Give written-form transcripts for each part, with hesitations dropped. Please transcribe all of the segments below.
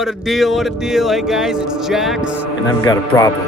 what a deal, what a deal. Hey guys, it's Jax, and I've got a problem.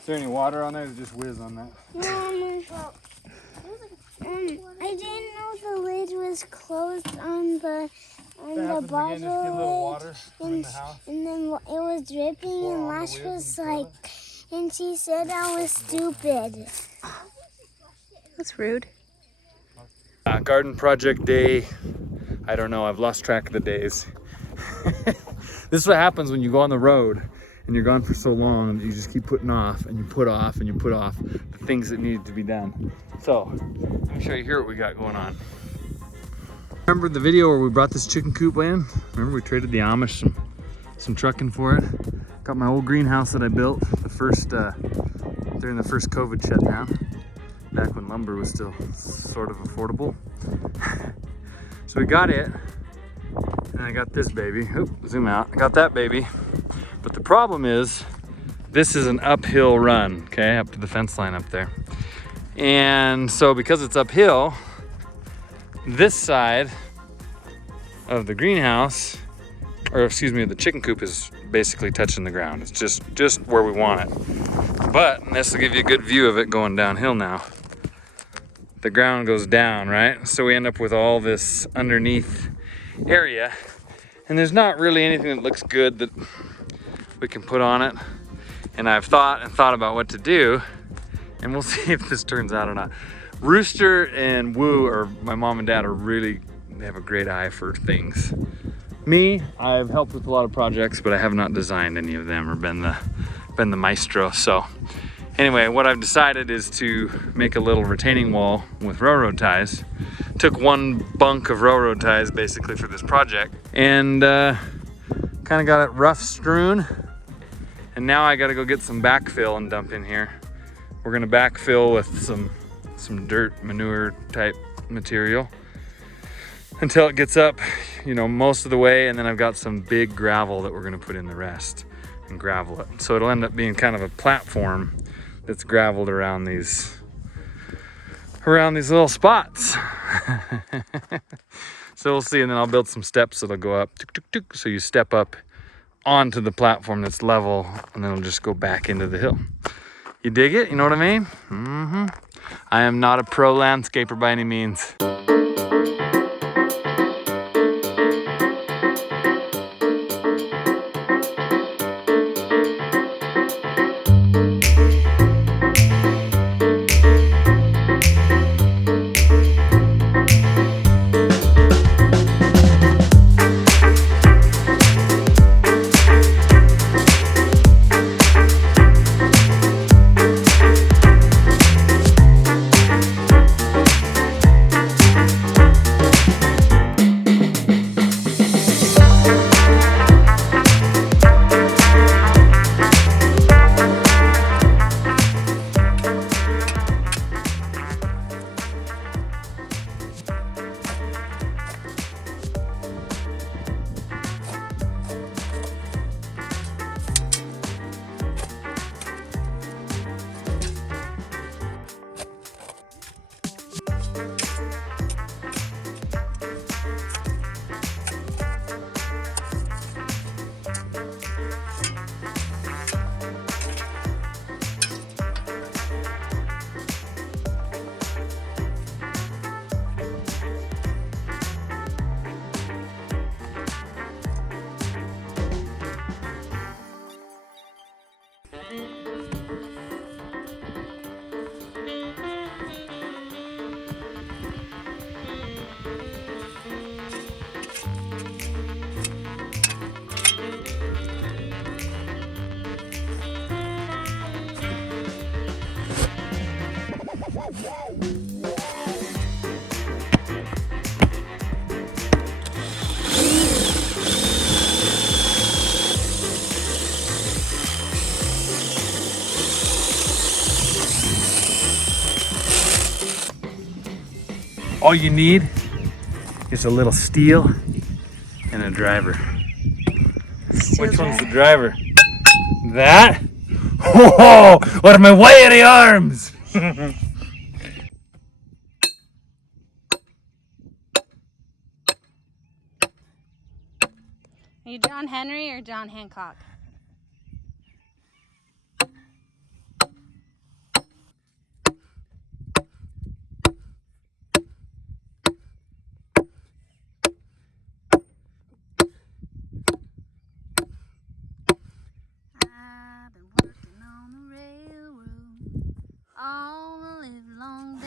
Is there any water on there? Or just whiz on that? I didn't know the lid was closed on the bottle, just get a little water in the house. And then it was dripping, and Lash was like, and she said I was stupid. That's rude. Garden project day. I don't know, I've lost track of the days. This is what happens when you go on the road and you're gone for so long, you just keep putting off and you put off and you put off the things that needed to be done. So, let me show you here what we got going on. Remember the video where we brought this chicken coop in? Remember we traded the Amish some trucking for it? Got my old greenhouse that I built the first during the first COVID shutdown, back when lumber was still sort of affordable. So we got it, and I got this baby. Oop, zoom out. I got that baby. But the problem is, this is an uphill run, okay, up to the fence line up there. And so because it's uphill, this side of the greenhouse, or excuse me, the chicken coop is basically touching the ground. It's just where we want it. But this will give you a good view of it going downhill now. The ground goes down, right? So we end up with all this underneath area, and there's not really anything that looks good that we can put on it. And I've thought about what to do, and we'll see if this turns out or not. Rooster and Woo, or my mom and dad, they have a great eye for things. Me, I've helped with a lot of projects, but I have not designed any of them or been the maestro. So anyway, what I've decided is to make a little retaining wall with railroad ties. Took one bunk of railroad ties basically for this project, and kind of got it rough strewn. And now I gotta go get some backfill and dump in here. We're gonna backfill with some dirt manure type material until it gets up, you know, most of the way, and then I've got some big gravel that we're gonna put in the rest and gravel it. So it'll end up being kind of a platform that's graveled around these little spots. So we'll see, and then I'll build some steps that'll go up, tuk, tuk, tuk, so you step up onto the platform that's level, and then it'll just go back into the hill. You dig it? You know what I mean? I am not a pro landscaper by any means. All you need is a little steel and a driver. Which one's the driver? That? Oh, what are my wiry arms? Are you John Henry or John Hancock? I've been working on the railroad all the livelong day.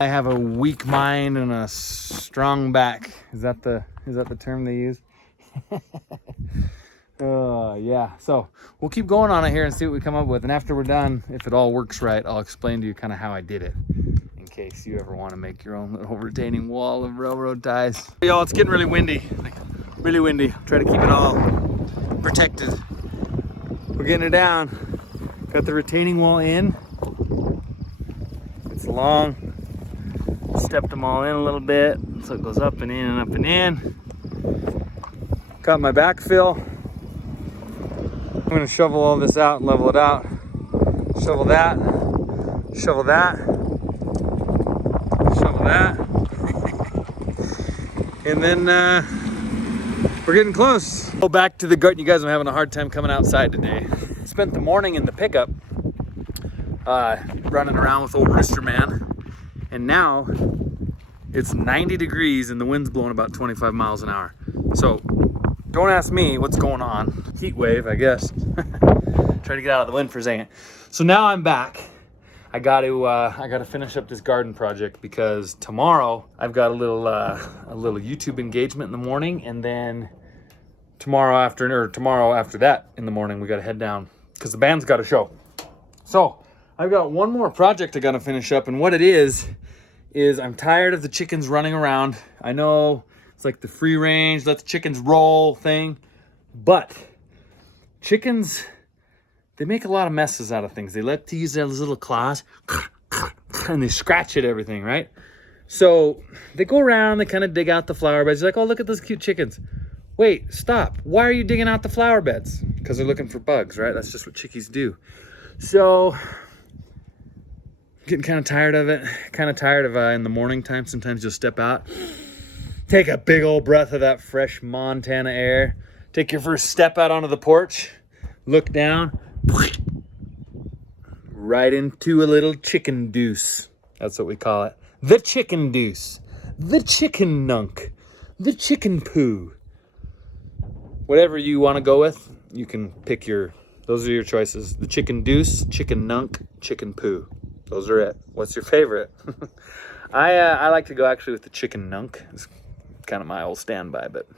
I have a weak mind and a strong back. Is that the term they use? Yeah. So we'll keep going on it here and see what we come up with. And after we're done, if it all works right, I'll explain to you kind of how I did it, in case you ever want to make your own little retaining wall of railroad ties. Y'all, it's getting really windy. Like, really windy. Try to keep it all protected. We're getting it down. Got the retaining wall in. It's long. Stepped them all in a little bit, so it goes up and in and up and in. Got my backfill. I'm gonna shovel all this out and level it out. Shovel that, shovel that, shovel that. And then we're getting close. Go back to the garden. You guys are having a hard time coming outside today. Spent the morning in the pickup running around with old Rooster Man. And now it's 90 degrees and the wind's blowing about 25 miles an hour. So don't ask me what's going on. Heat wave, I guess. Try to get out of the wind for a second. So now I'm back. I got to finish up this garden project because tomorrow I've got a little YouTube engagement in the morning, and then tomorrow after that in the morning we got to head down because the band's got a show. So I've got one more project I got to finish up, and what it is I'm tired of the chickens running around. I know it's like the free range, let the chickens roll thing, but chickens, they make a lot of messes out of things. They like to use those little claws and they scratch at everything, right? So they go around, they kind of dig out the flower beds. You're like, oh, look at those cute chickens. Wait, stop. Why are you digging out the flower beds? Because they're looking for bugs, right? That's just what chickies do. So getting kind of tired of it. Kind of tired of in the morning time, sometimes you'll step out, take a big old breath of that fresh Montana air, take your first step out onto the porch, look down, right into a little chicken deuce. That's what we call it. The chicken deuce, the chicken nunk, the chicken poo. Whatever you want to go with, you can pick your Those are your choices. The chicken deuce, chicken nunk, chicken poo. Those are it. What's your favorite? I like to go actually with the chicken nunk. It's kind of my old standby, but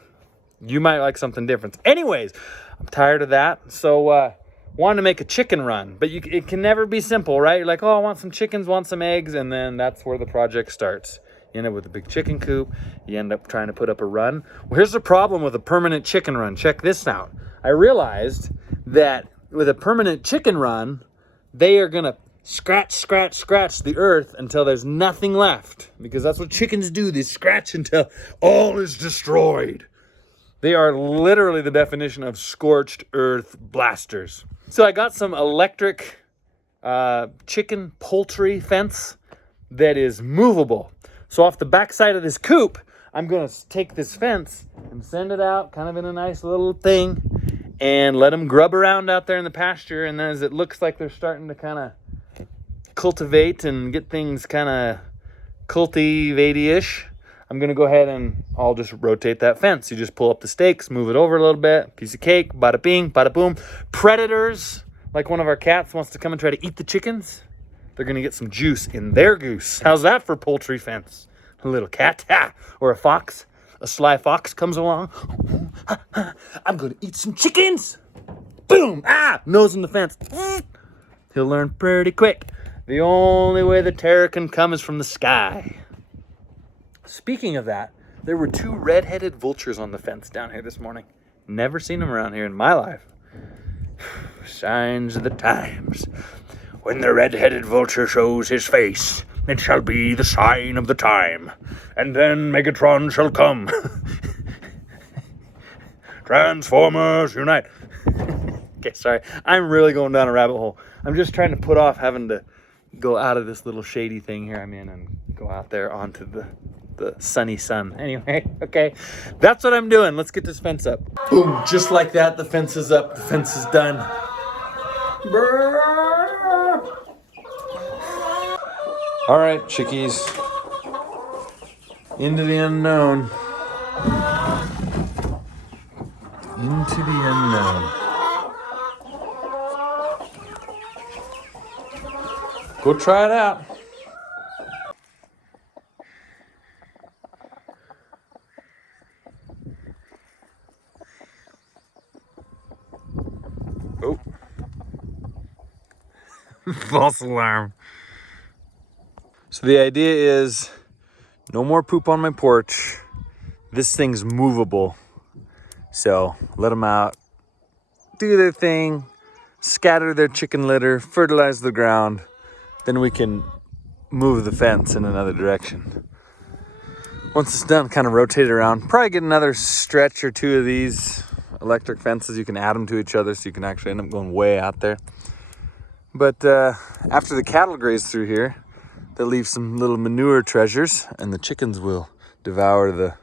you might like something different. Anyways, I'm tired of that. So wanted to make a chicken run, but it can never be simple, right? You're like, oh, I want some chickens, want some eggs, and then that's where the project starts. You end up with a big chicken coop. You end up trying to put up a run. Well, here's the problem with a permanent chicken run. Check this out. I realized that with a permanent chicken run, they are gonna scratch the earth until there's nothing left, because that's what chickens do. They scratch until all is destroyed. They are literally the definition of scorched earth blasters. So I got some electric chicken poultry fence that is movable. So off the backside of this coop, I'm gonna take this fence and send it out kind of in a nice little thing and let them grub around out there in the pasture. And then as it looks like they're starting to kind of cultivate and get things kind of cultivate-ish, I'm gonna go ahead and I'll just rotate that fence. You just pull up the stakes, move it over a little bit, piece of cake, bada bing, bada boom. Predators, like one of our cats wants to come and try to eat the chickens, they're gonna get some juice in their goose. How's that for poultry fence? A little cat, or a fox, a sly fox comes along. I'm gonna eat some chickens. Boom, nose in the fence. He'll learn pretty quick. The only way the terror can come is from the sky. Speaking of that, there were 2 red-headed vultures on the fence down here this morning. Never seen them around here in my life. Signs of the times. When the red-headed vulture shows his face, it shall be the sign of the time. And then Megatron shall come. Transformers unite. Okay, sorry. I'm really going down a rabbit hole. I'm just trying to put off having to go out of this little shady thing here I'm in and go out there onto the sunny sun. Anyway, okay, that's what I'm doing. Let's get this fence up. Boom, just like that, the fence is up. The fence is done. All right, chickies. Into the unknown. Into the unknown. Go try it out. Oh. False alarm. So the idea is no more poop on my porch. This thing's movable. So let them out, do their thing, scatter their chicken litter, fertilize the ground. Then we can move the fence in another direction. Once it's done, kind of rotate it around. Probably get another stretch or 2 of these electric fences. You can add them to each other so you can actually end up going way out there. But after the cattle graze through here, they'll leave some little manure treasures, and the chickens will devour the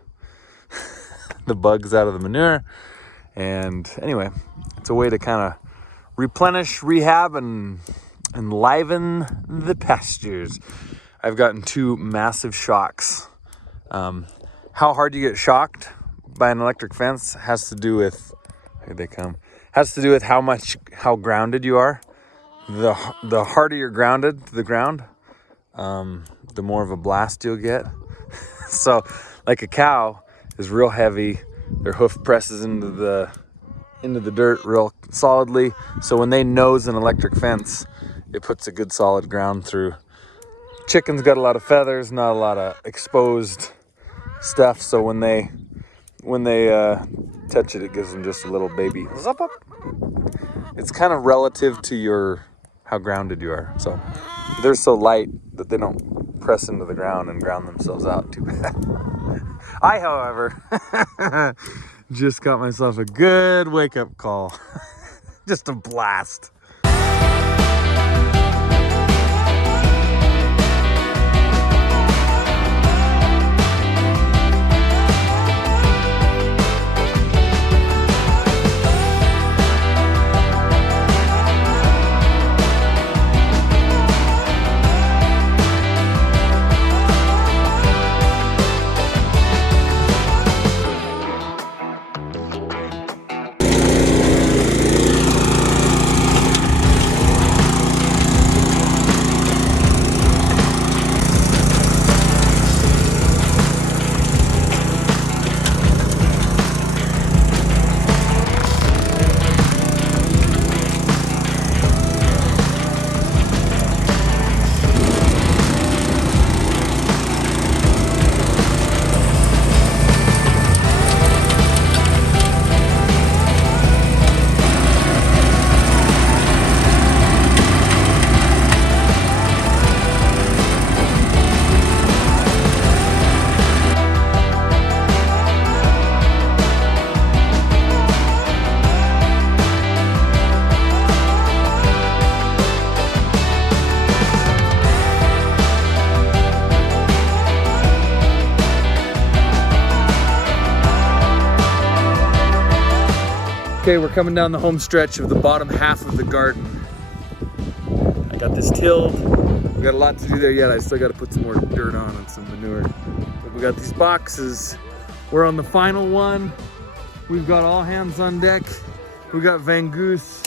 the bugs out of the manure. And anyway, it's a way to kind of replenish, rehab, and enliven the pastures. I've gotten 2 massive shocks. How hard you get shocked by an electric fence has to do with, here they come, has to do with how grounded you are. The harder you're grounded to the ground, the more of a blast you'll get. So like a cow is real heavy, their hoof presses into the dirt real solidly. So when they nose an electric fence, it puts a good solid ground through. Chickens got a lot of feathers, not a lot of exposed stuff. So when they touch it, it gives them just a little baby zop up. It's kind of relative to how grounded you are. So they're so light that they don't press into the ground and ground themselves out too bad. I, however, just got myself a good wake-up call. Just a blast. Okay, we're coming down the home stretch of the bottom half of the garden. I got this tilled. We got a lot to do there yet. I still got to put some more dirt on and some manure. But we got these boxes. We're on the final one. We've got all hands on deck. We got Van Goose,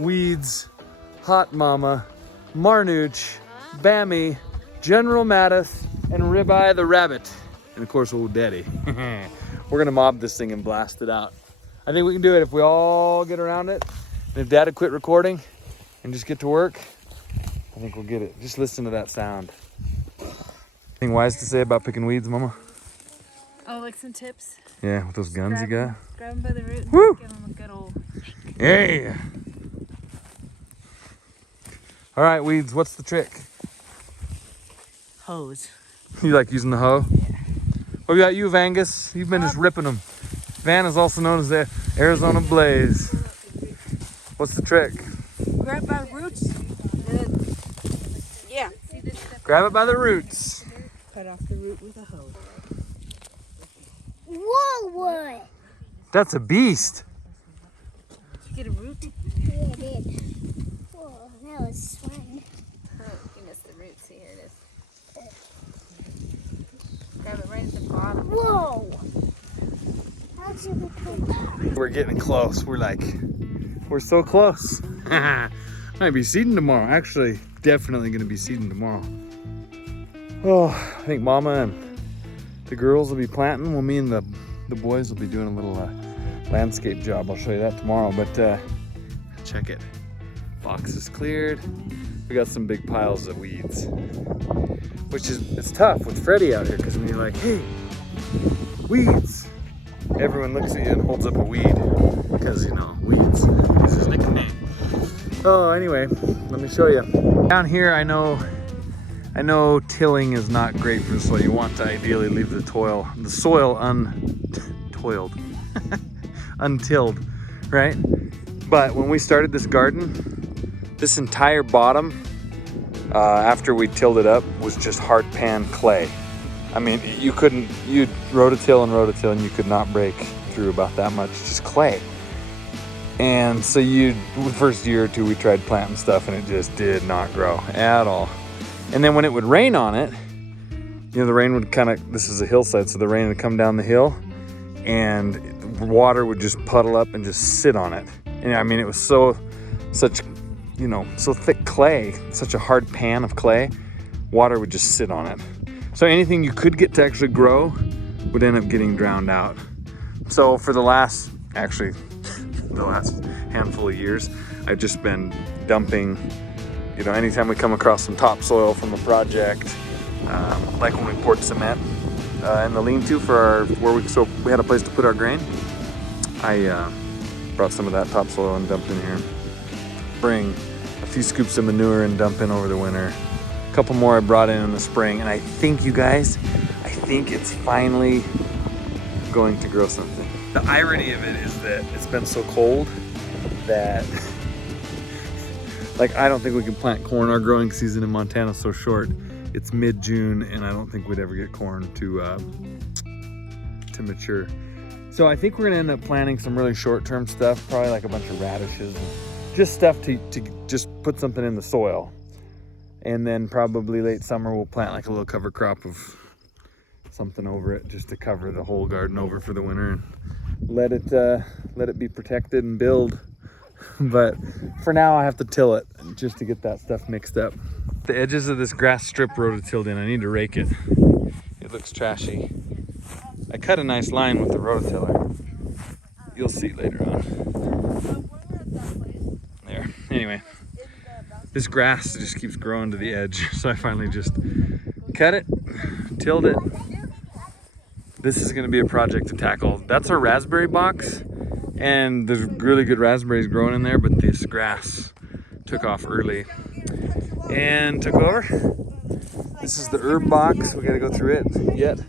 Weeds, Hot Mama, Marnooch, Bammy, General Mattis, and Ribeye the Rabbit. And of course, old Daddy. We're gonna mob this thing and blast it out. I think we can do it if we all get around it. And if Dad had quit recording and just get to work, I think we'll get it. Just listen to that sound. Anything wise to say about picking weeds, Mama? Oh, like some tips? Yeah, with those guns you got? Grab them by the root and Woo! give them a good old shake. Yeah. All right, Weeds, what's the trick? Hose. You like using the hoe? Yeah. What about you, Vangus? You've been just ripping them. Van is also known as the Arizona Blaze. What's the trick? Grab by the roots. Yeah. Grab it by the roots. Cut off the root with a hose. Whoa! That's a beast. Did you get a root? Yeah, I did. Whoa, that was fun. Oh, you missed the root. See, here it is. Grab it right at the bottom. Whoa! How'd you get that? We're getting close. We're so close. Might be seeding tomorrow. Actually, definitely gonna be seeding tomorrow. Oh, I think Mama and the girls will be planting. Well, me and the boys will be doing a little landscape job. I'll show you that tomorrow, but check it. Box is cleared. We got some big piles of weeds, which it's tough with Freddie out here, because when you're like, hey, weeds, everyone looks at you and holds up a weed, because, you know, weeds is his nickname. Oh, anyway, let me show you. Down here, I know tilling is not great for the soil. You want to ideally leave the soil untoiled, untilled, right? But when we started this garden, this entire bottom, after we tilled it up, was just hard pan clay. I mean, you'd rototill and you could not break through about that much, just clay. And so the first year or two, we tried planting stuff and it just did not grow at all. And then when it would rain on it, you know, the rain would this is a hillside, so the rain would come down the hill and water would just puddle up and just sit on it. And I mean, it was so thick clay, such a hard pan of clay, water would just sit on it. So anything you could get to actually grow would end up getting drowned out. So for the last handful of years, I've just been dumping, you know, anytime we come across some topsoil from a project, like when we poured cement in the lean-to we had a place to put our grain. I brought some of that topsoil and dumped in here. Bring a few scoops of manure and dump in over the winter. A couple more I brought in the spring, and I think it's finally going to grow something. The irony of it is that it's been so cold that I don't think we can plant corn. Our growing season in Montana is so short. It's mid-June, and I don't think we'd ever get corn to mature. So I think we're gonna end up planting some really short-term stuff, probably like a bunch of radishes, and just stuff to just put something in the soil. And then probably late summer we'll plant like a little cover crop of something over it, just to cover the whole garden over for the winter and let it be protected and build. But for now I have to till it just to get that stuff mixed up. The edges of this grass strip rototilled in. I need to rake it. It looks trashy. I cut a nice line with the rototiller. You'll see later on. There. Anyway, this grass just keeps growing to the edge, so I finally just cut it, tilled it. This is going to be a project to tackle. That's our raspberry box, and there's really good raspberries growing in there, but this grass took off early and took over. This is the herb box. We got to go through it yet,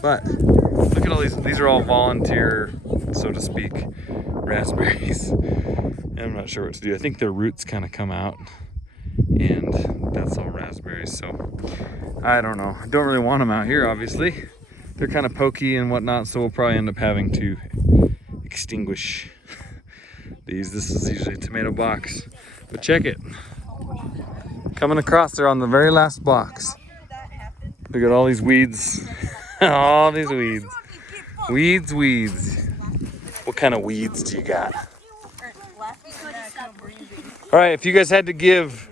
but look at all these are all volunteer, so to speak, raspberries. And I'm not sure what to do. I think their roots kind of come out, and that's all raspberries, so I don't know. I don't really want them out here, obviously. They're kind of pokey and whatnot, so we'll probably end up having to extinguish This is usually a tomato box, but check it. Coming across there on the very last box. Look at all these weeds. All these weeds. Weeds. What kind of weeds do you got? All right, if you guys had to give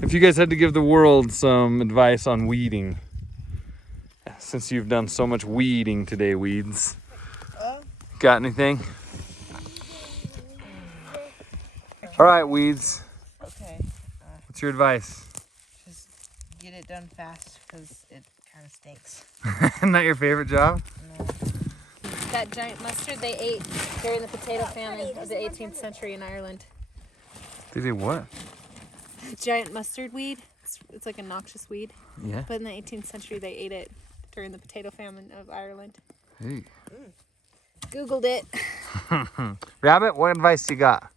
the world some advice on weeding, since you've done so much weeding today, weeds, got anything? All right, weeds. Okay. What's your advice? Just get it done fast because it kind of stinks. Isn't that your favorite job? No. That giant mustard they ate during the potato famine of the 18th century in Ireland. They did what? Giant mustard weed. It's like a noxious weed. Yeah. But in the 18th century they ate it during the potato famine of Ireland. Hey. Googled it. Rabbit, what advice you got?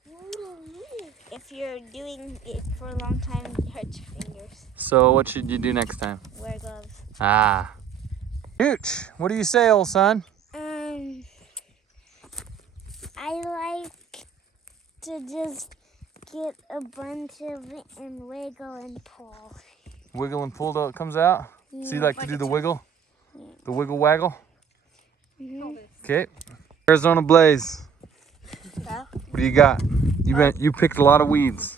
If you're doing it for a long time, you hurt your fingers. So what should you do next time? Wear gloves. Ah. Hooch, what do you say, old son? I like to just get a bunch of it and wiggle and pull. Wiggle and pull till it comes out? So you like to do the wiggle? Yeah. The wiggle waggle? Mm-hmm. Okay. Arizona Blaze. Yeah. What do you got? You picked a lot of weeds.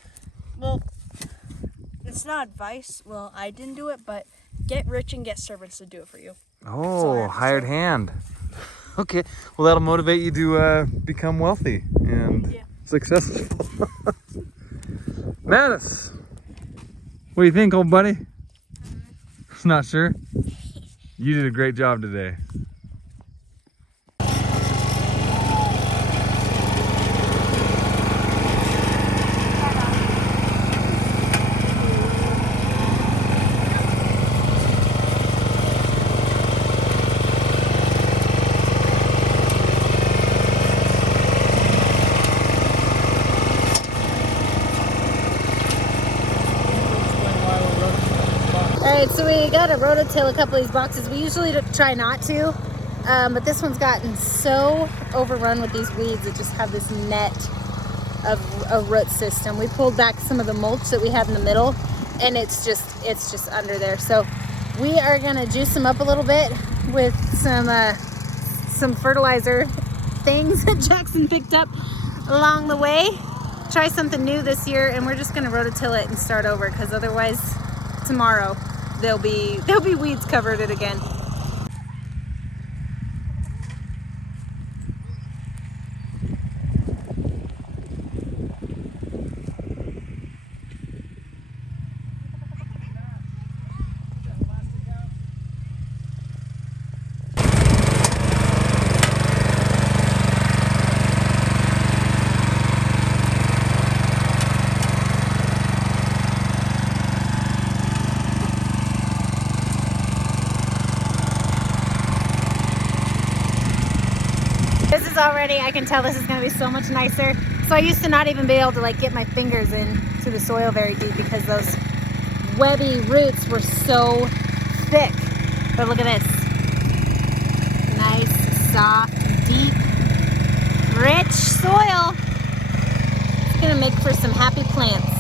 Well, it's not advice. Well, I didn't do it, but get rich and get servants to do it for you. Oh, hired hand. Okay. Well, that'll motivate you to become wealthy and successful. Mattis, what do you think, old buddy? Not sure? You did a great job today. Alright, so we got to rototill a couple of these boxes. We usually try not to, but this one's gotten so overrun with these weeds. It just have this net of a root system. We pulled back some of the mulch that we have in the middle, and it's just under there. So we are gonna juice them up a little bit with some fertilizer things that Jackson picked up along the way. Try something new this year, and we're just gonna rototill it and start over, because otherwise tomorrow there'll be weeds covered it again. This is already, I can tell this is going to be so much nicer. So I used to not even be able to like get my fingers into the soil very deep because those webby roots were so thick. But look at this. Nice, soft, deep, rich soil. It's going to make for some happy plants.